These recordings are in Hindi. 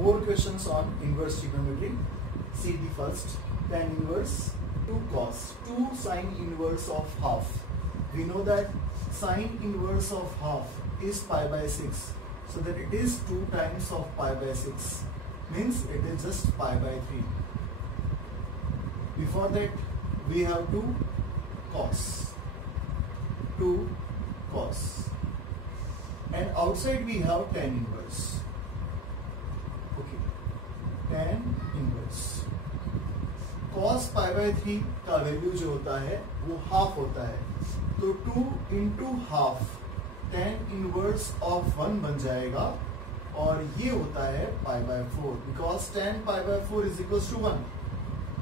More questions on inverse trigonometry. See the first. Tan inverse 2 cos 2 sine inverse of half. We know that sine inverse of half is pi by 6. So that it is 2 times of pi by 6. Means it is just pi by 3. Before that we have 2 cos. 2 cos. And outside we have tan inverse. Okay. Tan inverse. Cos pi by 3 का वैल्यू जो होता है वो हाफ होता है. तो 2 into half tan inverse of 1 बन जाएगा और ये होता है pi by 4 because tan pi by 4 is equals to 1.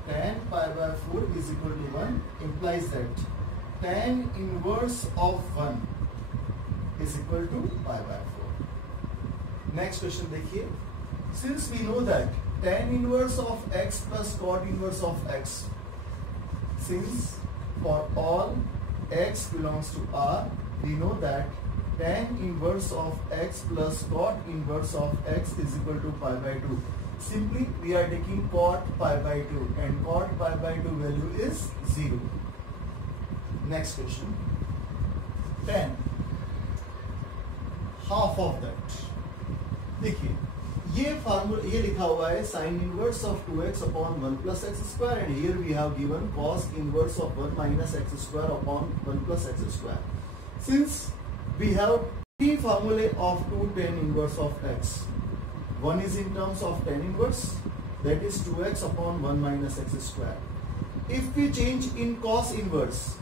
Tan pi by 4 is equal to 1 implies that tan inverse of 1 is equal to pi by 4. Next question देखिए. Since we know that tan inverse of x plus cot inverse of x, since for all x belongs to R, we know that tan inverse of x plus cot inverse of x is equal to pi by 2. Simply we are taking cot pi by 2 and cot pi by 2 value is 0. Next question. Tan half of that. देखिए ये फार्मूला ये लिखा हुआ है sin inverse of 2x upon 1 plus x square and here we have given cos inverse of 1 minus x square upon 1 plus x square. Since we have three formulae of 2 tan inverse of x, one is in terms of tan inverse, that is 2x upon 1 minus x square. If we change in cos inverse,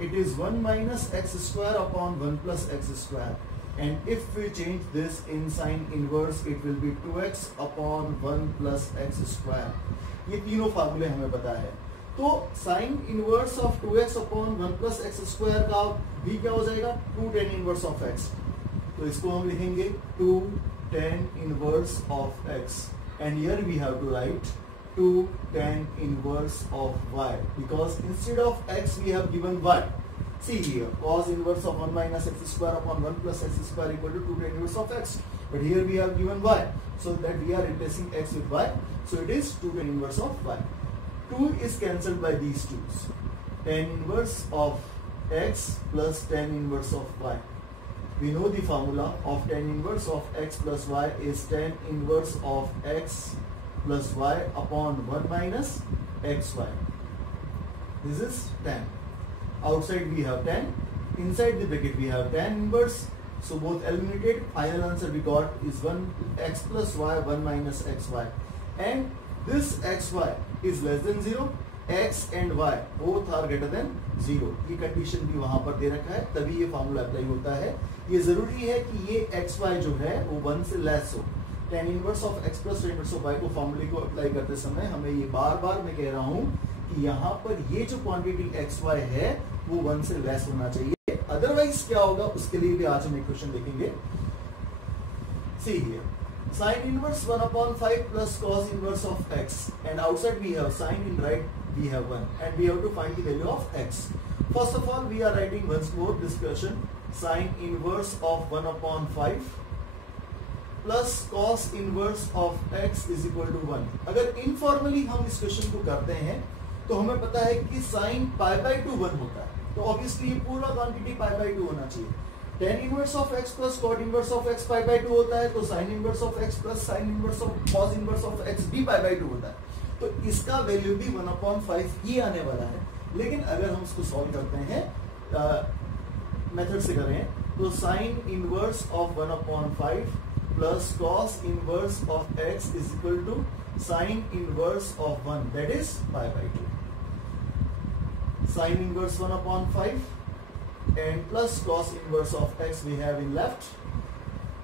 it is 1 minus x square upon 1 plus x square. And if we change this in sin inverse, it will be 2x upon 1 plus x square. ये तीनों फार्मूले हमें पता है. तो sin inverse of 2x upon 1 plus x square का भी क्या हो जाएगा 2 tan inverse of x. तो इसको हम लिखेंगे 2 tan inverse of x. And here we have to write 2 tan inverse of y because instead of x we have given y. See here, cos inverse of 1 minus x square upon 1 plus x square equal to 2 tan inverse of x. But here we have given y, so that we are replacing x with y. So it is 2 tan inverse of y. 2 is cancelled by these 2's. Tan inverse of x plus tan inverse of y. We know the formula of tan inverse of x plus y is tan inverse of x plus y upon 1 minus xy. This is tan. Outside we have tan, inside the bracket we have tan inverse, so both eliminated. Final answer we got is 1 x plus y 1 minus xy, and this xy is less than 0, x and y both are greater than 0. ये कंडीशन भी वहां पर दे रखा है, तभी ये फॉर्मूला अप्लाई होता है. ये जरूरी है कि ये xy जो है वो 1 से लेस हो. tan inverse of x plus tan inverse of y को फॉर्मूले को अप्लाई करते समय हमें ये बार बार मैं कह रहा हूँ कि यहाँ पर ये जो क्वांटिटी xy है वो 1 से लेस होना चाहिए. अदरवाइज क्या होगा उसके लिए भी आज हम एक क्वेश्चन देखेंगे. See here, sin inverse 1 upon 5 plus cos inverse of x, and outside we have sin, in right we have 1, and we have to find the value of x. First of all we are writing once more this question. Sin inverse of 1 upon 5 plus cos inverse of x is equal to 1. अगर इनफॉर्मली हम इस क्वेश्चन को करते हैं तो हमें पता है कि sin pi by 2 1 होता है, तो ऑब्वियसली ये पूरा क्वांटिटी pi by 2 होना चाहिए. tan inverse of x plus cot inverse of x pi by 2 होता है, तो sin inverse of x plus sin inverse of cos inverse of x भी pi by 2 होता है. तो इसका वैल्यू भी 1 upon 5 ही आने वाला है. लेकिन अगर हम इसको सॉल्व करते हैं मेथड से करें तो sin inverse of 1 upon 5 plus cos inverse of x is equal to sin inverse of 1, that is pi by 2. Sin inverse 1 upon 5 and plus cos inverse of x we have in left,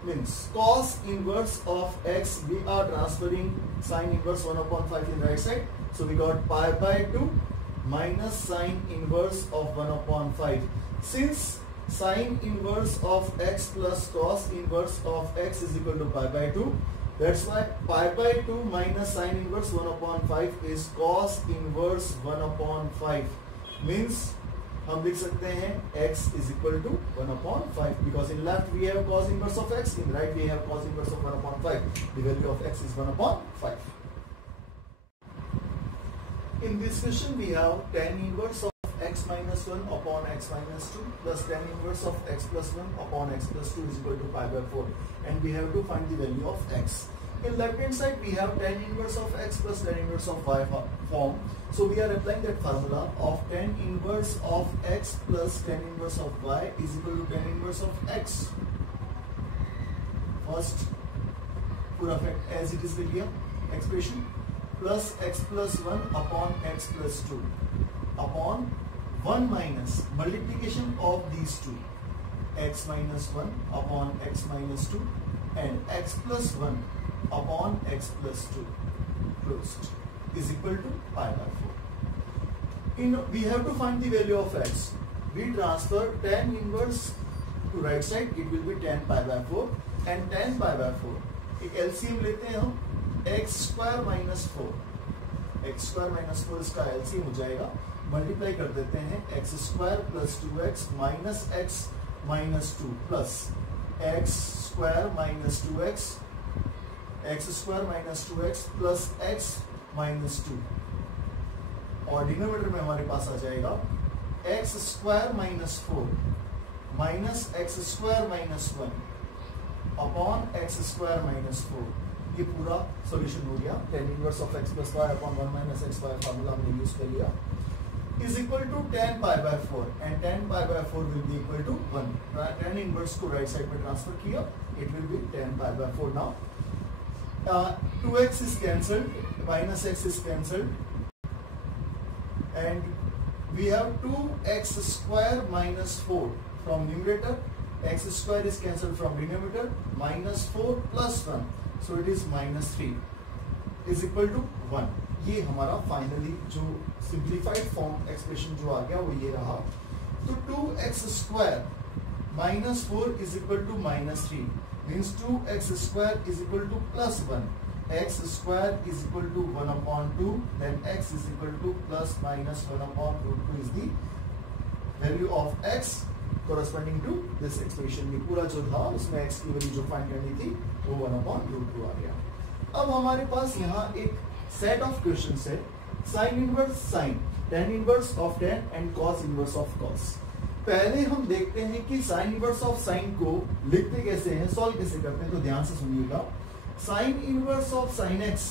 means cos inverse of x we are transferring sin inverse 1 upon 5 in right side, so we got pi by 2 minus sin inverse of 1 upon 5. Since sin inverse of x plus cos inverse of x is equal to pi by 2, that's why pi by 2 minus sin inverse 1 upon 5 is cos inverse 1 upon 5, means हम लिख सकते हैं x is equal to 1/5 because in left we have cos inverse of x, in right we have cos inverse of 1/5. The value of x is 1/5. In this question we have tan inverse of x minus 1 upon x minus 2 plus tan inverse of x plus 1 upon x plus 2 is equal to pi by 4, and we have to find the value of x. In left hand side we have tan inverse of x plus tan inverse of y form. So we are applying that formula of tan inverse of x plus tan inverse of y is equal to tan inverse of x. First पूरा फैक्ट as it is ले लिया expression plus x plus 1 upon x plus 2 upon 1 minus multiplication of these two, x minus 1 upon x minus 2 and x plus 1 upon x plus 2 closed is equal to pi by 4. We have to find the value of x. We transfer tan inverse to right side, it will be tan pi by 4 and tan pi by 4. एक LCM लेते हैं हम x square minus 4. x square minus 4 इसका LCM हो जाएगा. मल्टीप्लाई कर देते हैं x square plus 2x minus x minus 2 plus x square minus 2x x square minus 2x plus x minus 2 और डिनोमिनेटर में हमारे पास आ जाएगा x square minus 4 minus x square minus 1 upon x square minus 4. ये पूरा सॉल्यूशन हो गया. tan inverse of x plus y upon 1 minus x y formula हमने यूज कर लिया is equal to tan pi by 4 and tan pi by 4 will be equal to 1. tan inverse को right side में ट्रांसफर किया, it will be tan pi by 4 now. 2x is cancelled, minus x is cancelled, and we have 2x square minus 4 from numerator. X square is cancelled from denominator. Minus 4 plus 1, so it is minus 3 is equal to 1. ये हमारा फाइनली जो सिंप्लीफाइड फॉर्म एक्सप्रेशन जो आ गया वो ये रहा. तो 2x square minus 4 is equal to minus 3 means 2x square is equal to plus 1. X square is equal to 1 upon 2, then x is equal to plus minus 1 upon root 2 is the value of x corresponding to this expression. ये पूरा जो था उसमें x की वैल्यू जो फाइंड करनी थी वो 1 upon root 2 आ गया. अब हमारे पास यहाँ एक सेट ऑफ क्वेश्चंस है. Sine inverse sine, tan inverse of tan and cos inverse of cos. पहले हम देखते हैं कि साइन इनवर्स ऑफ साइन को लिखते कैसे हैं, सॉल्व कैसे करते हैं. तो ध्यान से सुनिएगा. Sine inverse of sine x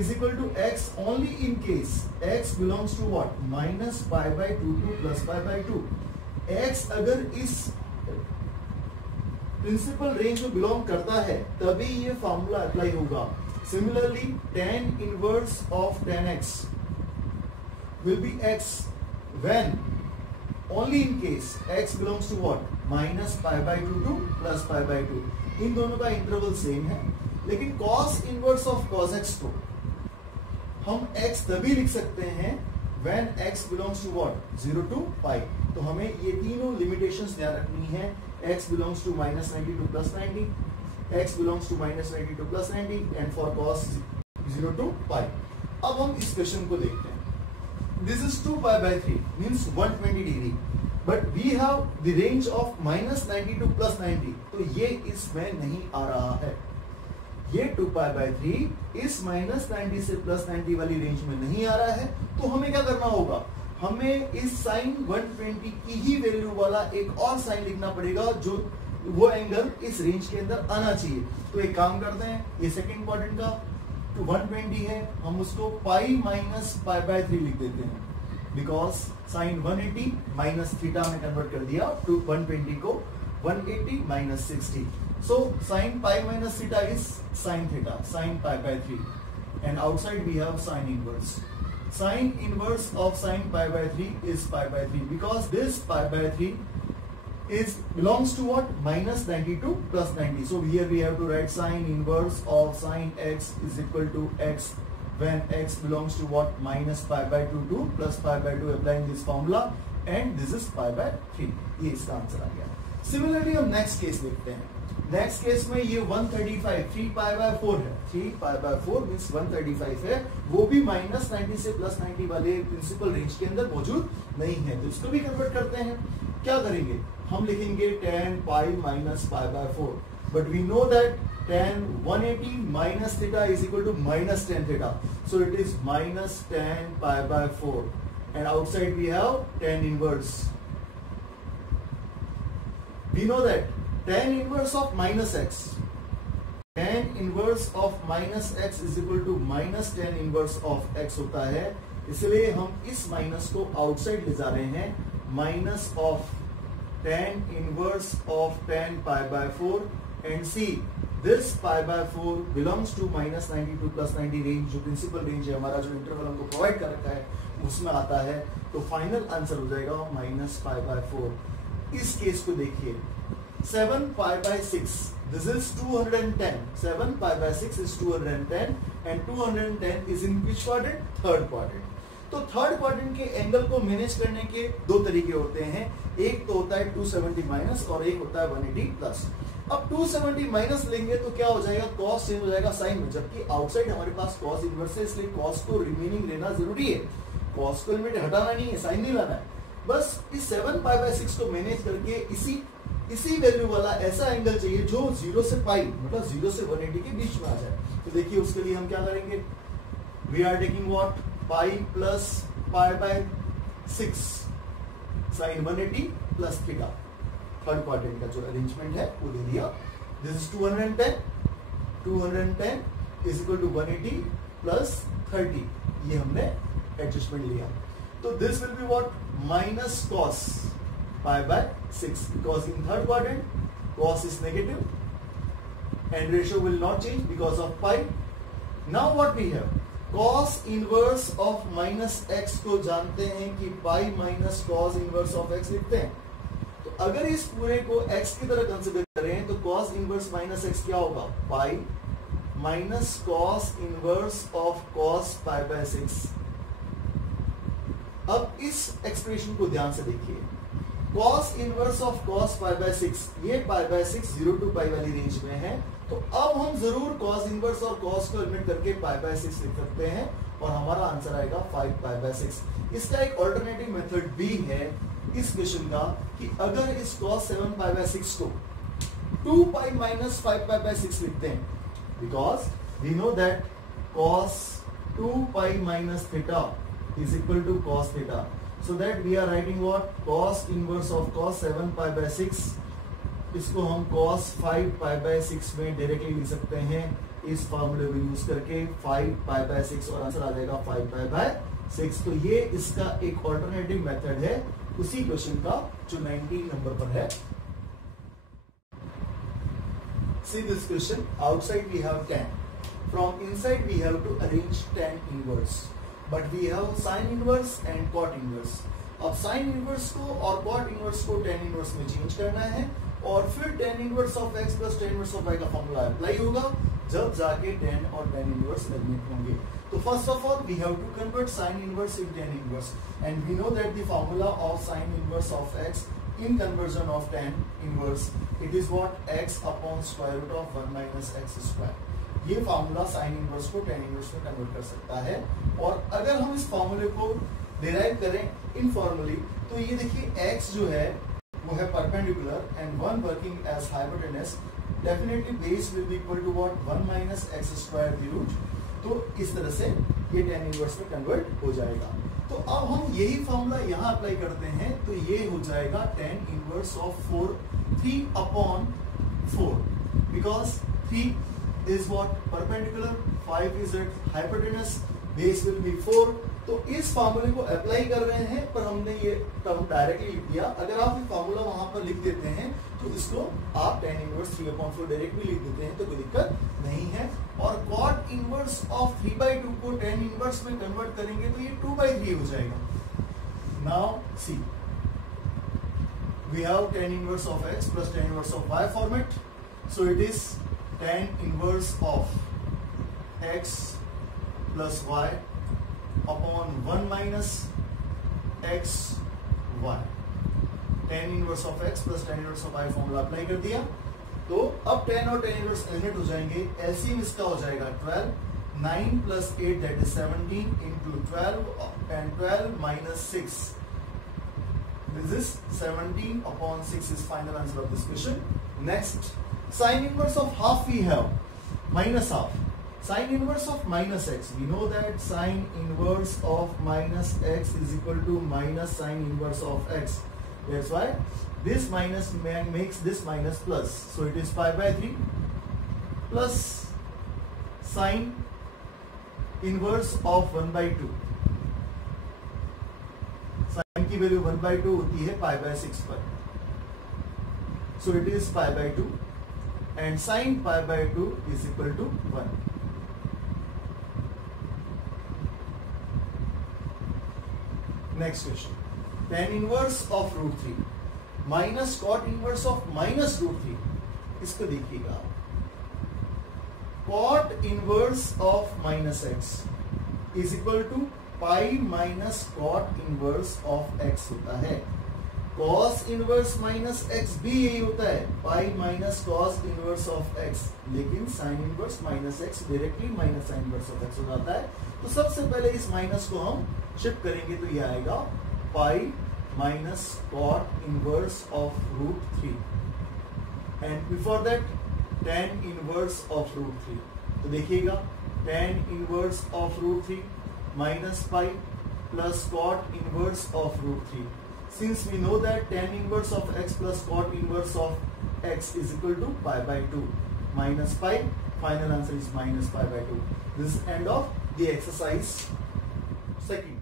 is equal to x only in case x belongs to what, minus pi by 2 to plus pi by 2. x अगर इस प्रिंसिपल रेंज में बिलोंग करता है तभी ये फॉर्मूला अप्लाई होगा. Similarly, tan inverse of tan x will be x when only in case x belongs to what, minus pi by 2 to plus pi by 2. इन दोनों का इंटरवल सेम है, लेकिन cos inverse of cos x को हम x तभी लिख सकते हैं when x belongs to what, 0 to pi. तो हमें ये तीनों लिमिटेशंस ध्यान रखनी है. x belongs to minus 90 to plus 90, x belongs to minus 90 to plus 90 and for cos 0 to pi. अब हम इस क्वेश्चन को देखते हैं. This is 2 pi by 3 means 120 degree, but we have the range of minus 90 to plus 90. तो ये इसमें नहीं आ रहा है. ये 2 pi by 3 इस minus 90 से plus 90 वाली रेंज में नहीं आ रहा है. तो हमें क्या करना होगा, हमें इस साइन 120 की ही वैल्यू वाला एक और साइन लिखना पड़ेगा जो वो एंगल इस रेंज के अंदर आना चाहिए. तो एक काम करते हैं, ये सेकंड क्वाड्रेंट का तो 120 है, हम उसको पाई माइनस पाई बाय 3 लिख देते हैं. बिकॉज साइन 180 माइनस थीटा में कन्वर्ट कर दिया टू 120 को 180 minus 60. So sine pi minus theta is sine theta, sine pi by 3, and outside we have sine inverse. Sine inverse of sine pi by 3 is pi by 3 because this pi by 3 is belongs to what, minus 90 to plus 90. So here we have to write sine inverse of sine x is equal to x when x belongs to what, minus pi by 2 to plus pi by 2, applying this formula, and this is pi by 3. ये इसका आंसर आ गया. Similarly हम नेक्स्ट केस देखते हैं. नेक्स्ट केस में ये 135 3 पाई बाय 4 है, 3 पाई बाय 4 मींस 135 है, वो भी माइनस 90 से प्लस 90 वाले प्रिंसिपल रेंज के अंदर मौजूद नहीं है। तो इसको भी कन्वर्ट करते हैं। क्या करेंगे, हम लिखेंगे tan pi minus pi by 4, but we know that tan 180 minus theta is equal to minus tan theta, so it is minus tan pi by 4, and outside we have tan inverse. We know that tan inverse of minus x, tan inverse of minus x is equal to minus tan inverse of x होता है, इसलिए हम इस माइनस को आउटसाइड ले जा रहे हैं, minus of tan inverse of tan pi by 4, and see this pi by 4 belongs to minus 90 to plus 90 range, जो प्रिंसिपल रेंज है हमारा, जो इंटरवल हमको प्रोवाइड कर रखा है उसमें आता है। तो फाइनल आंसर हो जाएगा माइनस पाई बाय 4। इस केस को देखिए, 7 pi by 6 this is 210, 7 pi by 6 is 210 and 210 is in which quadrant, third quadrant. तो थर्ड क्वाड्रेंट के एंगल को मैनेज करने के दो तरीके होते हैं, एक तो होता है 270 माइनस और एक होता है 180 प्लस। अब 270 माइनस लेंगे तो क्या हो जाएगा, कॉस चेंज हो जाएगा साइन में, जबकि आउटसाइड हमारे पास कॉस इनवर्स है, इसलिए कॉस को रिमेनिंग लेना जरूरी है, कॉस को लिमिट हटाना नहीं है, साइन नहीं लाना है। बस इस 7 पाई बाय 6 को मैनेज करके इसी वैल्यू वाला ऐसा एंगल चाहिए जो 0 से पाई मतलब 0 से 180 के बीच में आ जाए। तो देखिए उसके लिए हम क्या करेंगे, we are taking what, pi plus pi by 6 sine 180 plus theta, third quadrant का जो अरेंजमेंट है वो ले लिया। This is 210 is equal to 180 plus 30, ये हमने एडजस्टमेंट लिया। तो this will be what, minus cos pi by 6, because in third quadrant cos is negative and ratio will not change because of pi. Now what we have, cos inverse of minus x को जानते हैं कि pi minus cos inverse of x लिखते हैं। तो अगर इस पूरे को x की तरह कंसिडर करें तो cos इनवर्स माइनस x क्या होगा, pi minus cos inverse of cos pi by 6। अब इस एक्सप्रेशन को ध्यान से देखिए, cos inverse of cos pi by 6, ये पाई बाय 6 0 टू पाई वाली रेंज में है, तो अब हम जरूर cos इनवर्स और cos को एलिमिनेट करके पाई बाय 6 लिख सकते हैं और हमारा आंसर आएगा 5 पाई बाय 6। इसका एक ऑल्टरनेटिव मेथड भी है इस क्वेश्चन का कि अगर इस cos 7 पाई बाय 6 को 2 पाई माइनस 5 पाई बाय 6 लिखते हैं, because we know that cos 2 pi minus theta is equal to cos theta, so that we are writing what, cos inverse of cos 7 pi by 6, इसको हम cos 5 पाई बाय 6 में डायरेक्टली लिख सकते हैं इस फॉर्मूले को यूज करके, 5 पाई बाय 6 और आंसर आ जाएगा 5 पाई बाय 6। तो ये इसका एक ऑल्टरनेटिव मेथड है उसी क्वेश्चन का जो 19 नंबर पर है। See this question, outside we have tan, from inside we have to arrange tan inverse, but we have sin inverse and cot inverse। अब sin inverse को और cot inverse को tan inverse में चेंज करना है और फिर tan inverse of x plus tan inverse of y का फॉर्मूला अप्लाई होगा जब जाके tan और tan इनवर्स एलिमिनेट होंगे। तो first of all we have to convert sin inverse in tan inverse, and we know that the formula of sin inverse of x in conversion of tan inverse, it is what, x upon square root of 1 minus x square. ये फॉर्मूला sin इनवर्स को tan इनवर्स में कन्वर्ट कर सकता है। और अगर हम इस फॉर्मूले को डिराइव करें इनफॉर्मली, तो ये देखिए x जो है वो है perpendicular and one working as hypotenuse, definitely base will be equal to what, 1 minus x square the root. तो इस तरह से ये tan इनवर्स में कन्वर्ट हो जाएगा। तो अब हम यही फॉर्मूला यहाँ अप्लाई करते हैं, तो ये हो जाएगा tan inverse of 3 upon 4, because 3 is what, perpendicular, 5 is at hypotenuse, base will be 4। तो इस फॉर्मूले को अप्लाई कर रहे हैं, पर हमने ये टर्म डायरेक्टली लिख दिया। अगर आप ये फॉर्मूला वहां पर लिख देते हैं तो इसको आप tan इनवर्स 3/4 डायरेक्ट भी लिख देते हैं तो कोई दिक्कत नहीं है। और cot इनवर्स ऑफ 3/2 को tan इनवर्स में कन्वर्ट करेंगे तो ये 2/3 हो जाएगा। Now see, we have tan inverse of x plus tan inverse of y format, so it is tan inverse of x plus y upon 1 minus x y, tan inverse of x plus tan inverse of y formula apply कर दिया। तो अब tan और tan इनवर्स एलिमिनेट हो जाएंगे, एलसीएम इसका हो जाएगा 12, 9 plus 8 that is 17 into 12 and 12 minus 6. This is 17 upon 6 is final answer of this question. Next, sine inverse of half we have, minus half. Sine inverse of minus x. We know that sine inverse of minus x is equal to minus sine inverse of x. That's why this minus makes this minus plus. So it is pi by 3 plus sine inverse of 1 by 2. Sine की वैल्यू 1 by 2 होती है pi by 6 पर. So it is pi by 2 and sine pi by 2 is equal to 1. Next question. Tan inverse of root 3 minus cot inverse of minus root 3. इसको देखिएगा. Cot inverse of minus x is equal to pi minus cot inverse of x होता है. Cos inverse minus x भी यही होता है, pi minus cos inverse of x. लेकिन sin inverse minus x directly minus sin inverse of x हो जाता है. तो सबसे पहले इस माइनस को हम शिफ्ट करेंगे तो ये आएगा pi minus cot inverse of root 3 and before that tan inverse of root 3. तो देखिएगा tan inverse of root 3 minus pi plus cot inverse of root 3. Since we know that tan inverse of x plus cot inverse of x is equal to pi by 2 minus pi, final answer is minus pi by 2. This is end of the exercise second.